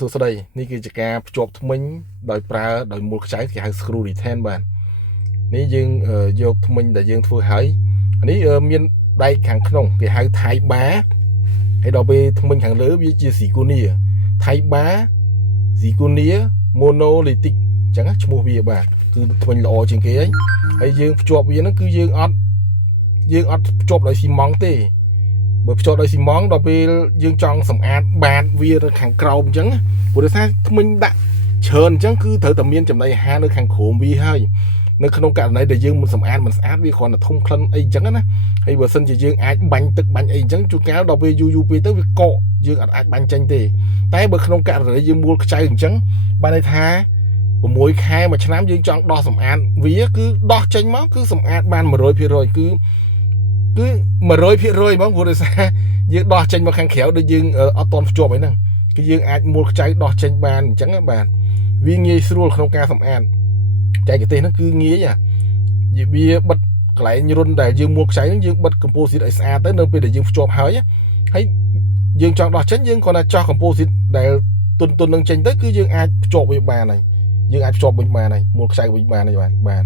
សួស្តីនេះគឺជាការភ្ជាប់ធ្មេញដោយប្រើដោយមូលខ្ចៅគេហៅ screw retain បាទនេះយើងយកធ្មេញដែលយើងធ្វើហើយនេះមានដែកខាងក្នុងគេហៅថៃបាហើយដល់ពេលធ្មេញខាងលើវាជាស៊ីកូនីថៃបាស៊ីកូនី monolithic អញ្ចឹងឈ្មោះវាបាទគឺធ្មេញល្អជាងគេហើយយើងភ្ជាប់វាហ្នឹងគឺយើងអត់ភ្ជាប់ដោយស៊ីម៉ង់ទេបើភ្ជាប់ដោយស៊ីម៉ង់ដល់ពេលយើងចង់សម្អាតបាតវានៅខាងក្រោមអញ្ចឹងព្រោះដោយសារធ្មេញដាក់ច្រើនអញ្ចឹងគឺត្រូវតែមានចំណីអាហារនៅខាងក្រោមវាហើយនៅក្នុងករណីដែលយើងមិនសម្អាតមិនស្អាតវាគ្រាន់តែធំក្លិនអីអញ្ចឹងណាហើយបើសិនជាយើងអាចបាញ់ទឹកបាញ់អីអញ្ចឹងជួនកាលដល់ពេលយូរពេកទៅវាកកយើងអាចបាញ់ចេញទេតែបើក្នុងករណីយើងមួលខ្ចៅអញ្ចឹងបានន័យថា6 ខែមួយឆ្នាំយើងចង់ដោះសម្អាតវាគឺដោះចេញមកគឺសម្អាតបាន 100% គឺ100% ហ្មងព្រោះដោយសារយើងដោះចេញមកខាងក្រៅដូចយើងអត់តន់ភ្ជាប់អីហ្នឹងគឺយើងអាចមួលខ្ចៅដោះចេញបានអញ្ចឹងបាទវាងាយស្រួលក្នុងការសម្អាតចែកទេសហ្នឹងគឺងាយវាបិទកន្លែងរុនដែលយើងមួលខ្ចៅហ្នឹងយើងបិទកម្ពុជាឲ្យស្អាតទៅនៅពេលដែលយើងភ្ជាប់ហើយយើងចង់ដោះចេញយើងគ្រាន់តែចោះកម្ពុជាដែលទុននឹងចេញទៅគឺយើងអាចភ្ជាប់វាបានហើយយើងអាចភ្ជាប់វិញបានហើយមួលខ្ចៅវិញបានហើយបាទ